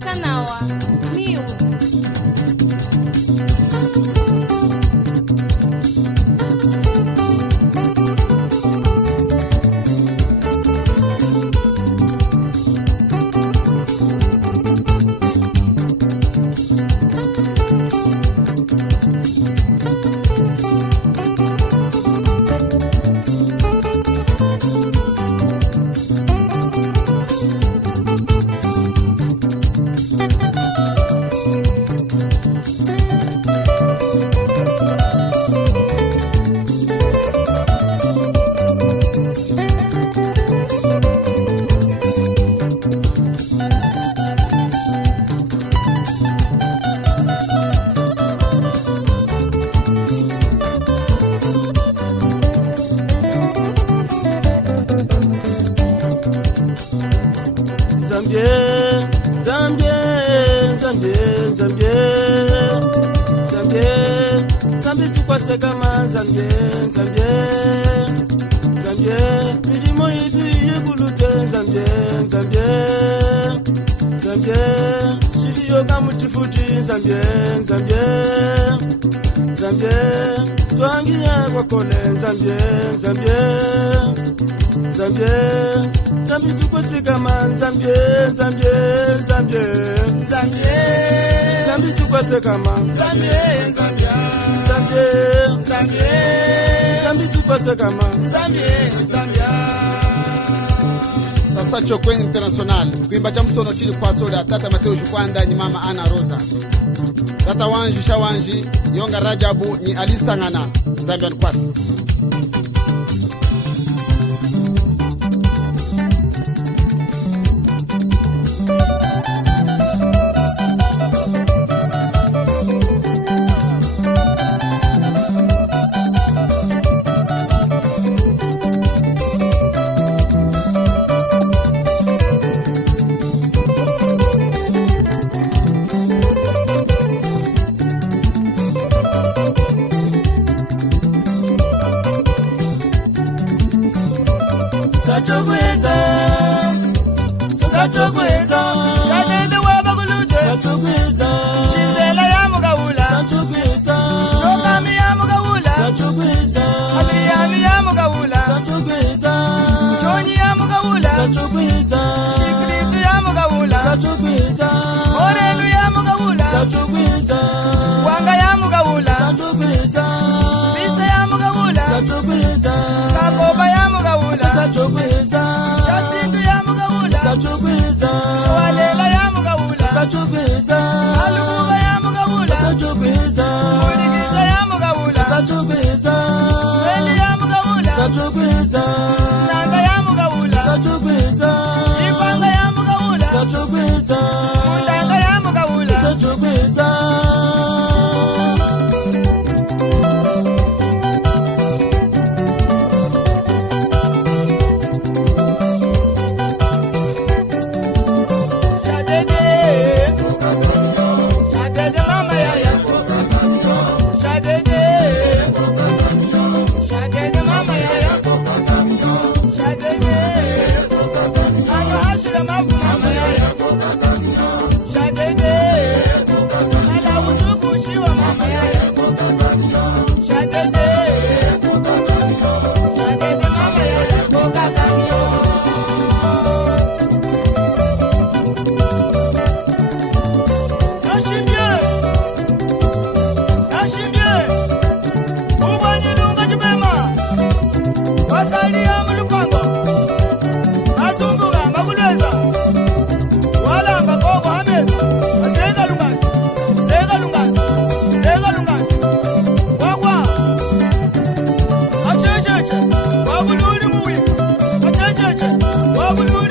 Kanawa, Miu. Zambie, Zambie, Zambie, Zambie, Zambie, Zambie tukwase kama Zambie, Zambie, Zambie, milimo yetu yebulute Zambie, Zambie, Zambie, shiliyo kamutifuti Zambie, Zambie, Zambie, twangiya kwa kole Zambie, Zambie, Zambie, Zambie tukwase kama Zambie, Zambie, Zambie, Zambie, Zambie tukwase kama Zambie, Zambie, Zambie, Zambie, Zambie tukwase kama Zambie, Zambie. Sasa Chokwe International kuimba cha msono chili kwa soda tata Mateo Shukwanda ni mama Ana Rosa tata wanji shawanji yonga Rajabu ni Alisa Ngana Zambian Kwats. Sachogweza, Sachogweza, Shadende wabagulute Sachogweza, Shindela ya mugawula Sachogweza, Chokami ya mugawula Sachogweza, Aliyami ya mugawula Sachogweza, Choni ya mugawula Sachogweza, Shikritu ya mugawula Sachogweza, Morelu ya mugawula Sachogweza, Wanga ya mugawula Sachogweza, Bisa ya mugawula Sachogweza, Kakoba ya mugawula Sachogweza, Justindu ya mugawula Sachogweza, Walela ya mugawula Sachogweza, Alububa ya mugawula Sachogweza, Muligiza ya mugawula Sachogweza, Weli ya mugawula Sachogweza, Nanga ya mugawula Sachogweza, Ipanga ya mugawula Sachogweza, Mundanga ya mugawula Sachogweza. Shadede mama yaya Shadede mama yaya Shadede Ano hashira mafu mama yaya Shadede Ala utuku shiwa mama yaya Shadede mama yaya Koka kamyo Wasalia mulupango Asumbuga maguleza Walamba koko hamesa Sega lunganzi Sega lunganzi Sega lunganzi Wakwa Achecheche Waguludi muwika Achecheche Waguludi